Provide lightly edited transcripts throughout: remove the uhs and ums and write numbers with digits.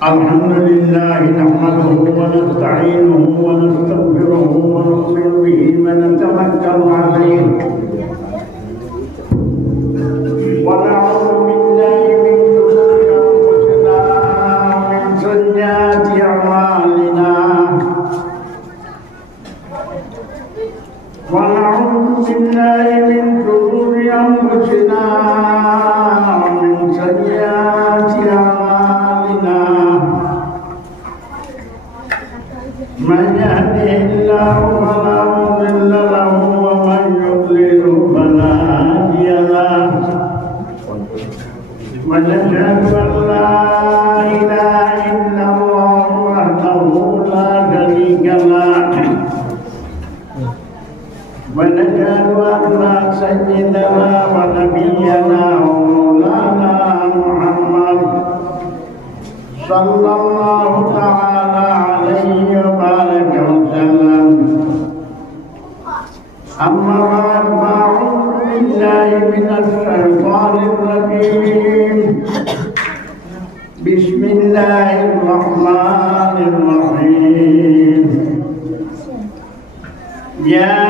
الحمد لله نحمده ونستعينه ونستغفره ونؤمن به ونتوكل عليه ونعوذ بالله من شرور انفسنا ومن سيئات اعمالنا ونعوذ بالله من شرور انفسنا ومن سيئات اعمالنا من يهده الله فلا مضل له ومن يضلل فلا هادي له ونشهد ان لا اله الا الله وحده لا شريك له ونشهد ان سيدنا ونبينا ومولانا محمد صلى الله تعالى عليه وبارك وسلم أما بعد فأعوذ بالله من الشيطان الرجيم بسم الله الرحمن الرحيم يا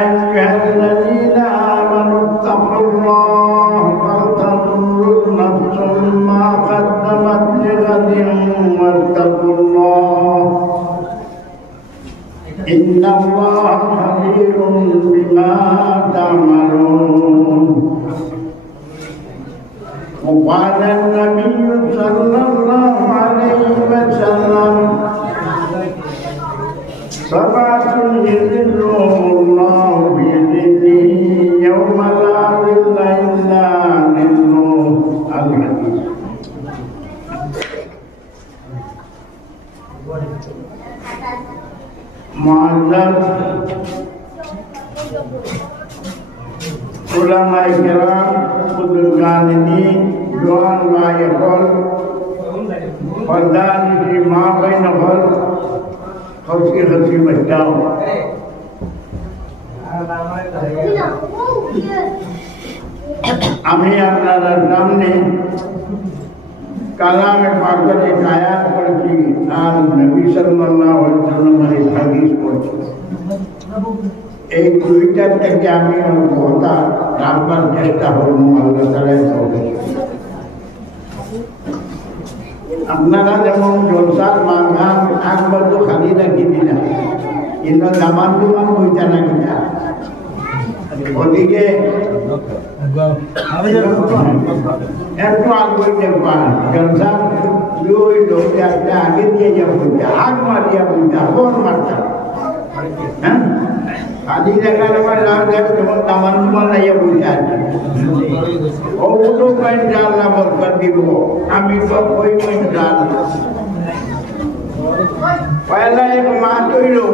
أيها الذين آمنوا اتقوا الله ولتنظر نفس ما قدمت لغد واتقوا الله إن الله خبير بما تعملون وقال النبي صلى الله عليه وسلم سبعة يظلهم الله بيده يوم لا ظل إلا ظله الحديث معزز ulama kiram buzuर्गान दीन जवान Michael Fardan की माँ बहन भर हंसी हंसी बचाओ আমি আপনাদের সামনে কালামে পাকের এক আয়াত পড়ছি আর নবী সাল্লাল্লাহু আলাইহি ওয়াসাল্লামের হাদিস পড়ছি এই দুইটার থেকে আমি কথা রাখবার চেষ্টা করব আল্লাহ তাআলার তৌফিক আপনারা যেমন জলসার মাঘাম একবার তো খালি রাখি দিলাম কিন্তু দামান দুমান বইটা না কিনা ওদিকে একটু আগে দেখবা জলসার দুই লোকটা আগে দিয়ে যাবো আগ মারিয়া বইটা কোন মারটা হ্যাঁ খালি দেখার পর লাভ দেখ তোমার দামান দুমান লাইয়া বইটা আছে ও তো কয়েন জাল না বলতে দিব আমি তো ওই কয়েন জাল पहला एक बात हुई लो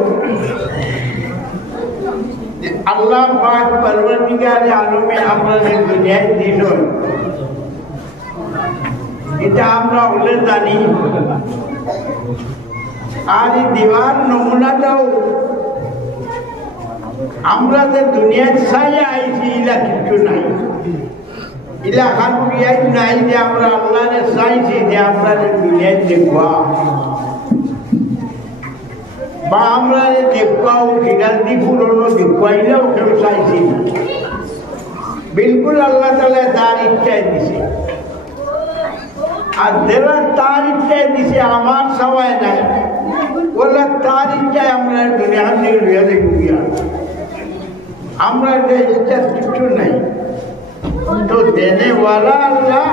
अल्लाह पाक परवरदिगार आलम में हमने दुनिया दी लो इता हमरा उले जानी आज दीवार नमूना दाओ আমরা যে দুনিয়া চাই আইছি ইলা কিছু নাই ইলা হাত পিয়াই নাই যে আমরা আল্লাহরে চাইছি যে আমরা দুনিয়া দেখবা বা আমরা দেখবাও গিরান্তি পুরনো দেখবাইলেও কেউ চাইছি না বিলকুল আল্লাহ তাআলা তার ইচ্ছায় দিছে আর যারা তার ইচ্ছায় দিছে আমার সবাই নাই বলে তার ইচ্ছায় আমরা দুনিয়া নিয়ে লইয়া দেখি আমরা যে ইচ্ছা কিছু নাই তো দেনে वाला আল্লাহ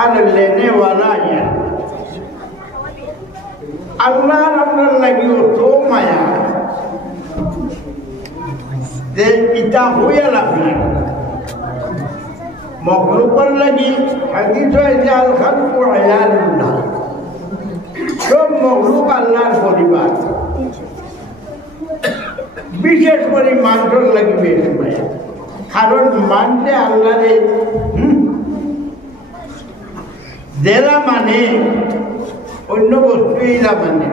আর লেনে वाला ইয়া আল্লাহ আপনার লাগিও তো মায়া যে ইটা হইয়া লাগবে মখলুকর লাগি হাদিস হয় যে আল খালকু আয়ালুল্লাহ সব মখলুক আল্লাহর পরিবার বিশেষ করে মানুষের লাগবে মায়া কারণ মানতে আল্লাহরে জেলা মানে অন্য বস্তুই না মানে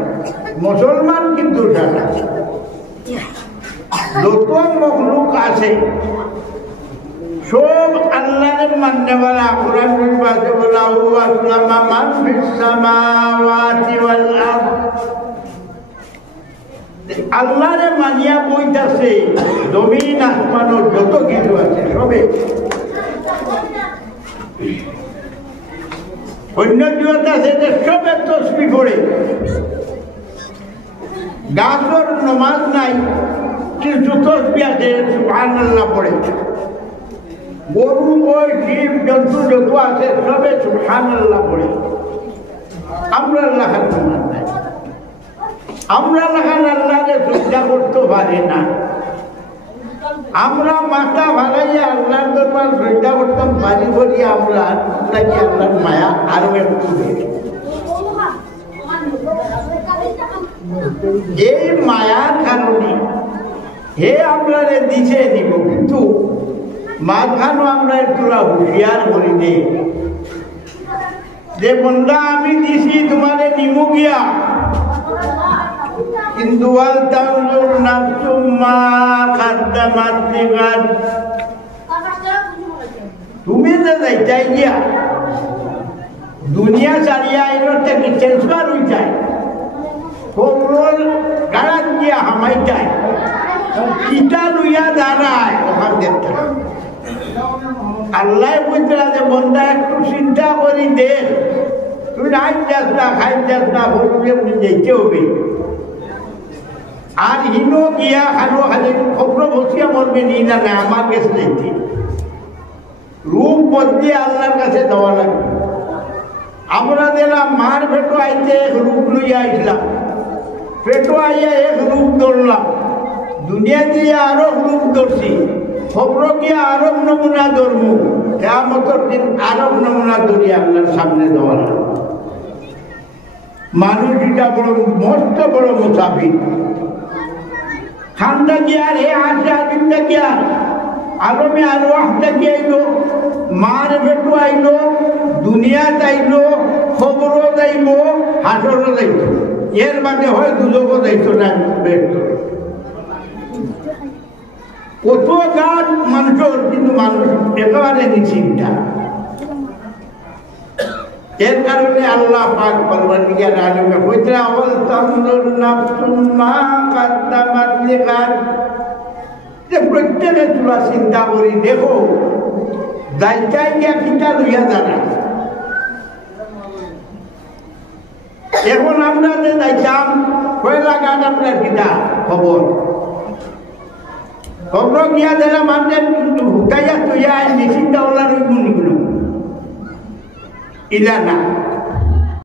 মুসলমান কিন্তু জানা যত মখলুক আছে সব আল্লাহ আল্লাহর মাননে वाला কুরআন শরীফ আছে বলা হুয়া আসলামা মান ফিস সামাওয়াতি ওয়াল আরদ আল্লাহরে মানিয়া বইতাছে জমিন আসমান যত কিছু আছে সবে অন্য জগৎ আছে যে সবে তসবিহ পড়ে গাছর নামাজ নাই কিন্তু তসবিহ আছে সুবহানাল্লাহ পড়ে গরু ওই জীব জন্তু যত আছে সবে সুবহানাল্লাহ পড়ে আমরা আল্লাহর নামাজ নাই আমরা আল্লাহকে শ্রদ্ধা করতে পারি না আমরা মাথা ভালাইয়া আল্লাহর দরবার শ্রদ্ধা করতাম পারি বলি আমরা নাকি আল্লাহর মায়া আরো একটু এই মায়ার কারণে হে আমরা দিছে দিব কিন্তু মাঝখানো আমরা একটু হুঁশিয়ার করি দে যে বন্ধা আমি দিছি তোমারে নিমু গিয়া কিন্তু তুমি যে যাইতাই গিয়া দুনিয়া চালিয়া এরতে কি ট্রান্সফার হয়ে যায় খবর গাড়াত গিয়া হামাইতায় ইটা লইয়া দাঁড়ায় ওখান দেখতে আল্লাহ বুঝলা যে বন্ধা একটু চিন্তা করি দেখ তুই নাই যাস না খাই যাস না বললে যেতে হবে আর হিনো গিয়া খানো খালি খবর বসিয়া মরবে নি না না আমার কাছে দেখছি রূপ মধ্যে আল্লাহর কাছে দেওয়া লাগবে আমরা দিলাম মার ভেটো আইতে এক রূপ লইয়া আসলাম পেটো আইয়া এক রূপ ধরলাম দুনিয়া দিয়ে আরো রূপ ধরছি খবর গিয়া আরব নমুনা ধরবো কেয়ামতের দিন আরব নমুনা ধরি আল্লাহর সামনে দেওয়া লাগবে মানুষ এটা বড় মস্ত বড় মুসাফির খান্দা গিয়ার হে আসে আদিন্দা গিয়ার আলমে আরো আহটা গিয়ে আইলো মার বেটু আইলো দুনিয়াত আইলো খবরও যাইব হাসরও যাইব এর বাদে হয় দুজকও যাইতো না বেট কত গাছ মানুষের কিন্তু মানুষ একেবারে নিশ্চিন্তা এর কারণে আল্লাহ পাক পরবর্তীকার আলমে কইতরা ওয়াল তানজুর নাফসুম মা কাদ্দামাত লিগাদ যে প্রত্যেকে তোরা চিন্তা করি দেখো দায়িত্বাই গিয়া কিতা লইয়া জানা এখন আমরা যে যাইতাম কয়লা গাছ আপনার কিতা খবর খবর গিয়া দিলাম আমাদের হুকাইয়া তুইয়া নিশ্চিন্তা ওলা রইব নিগুলো ইলা না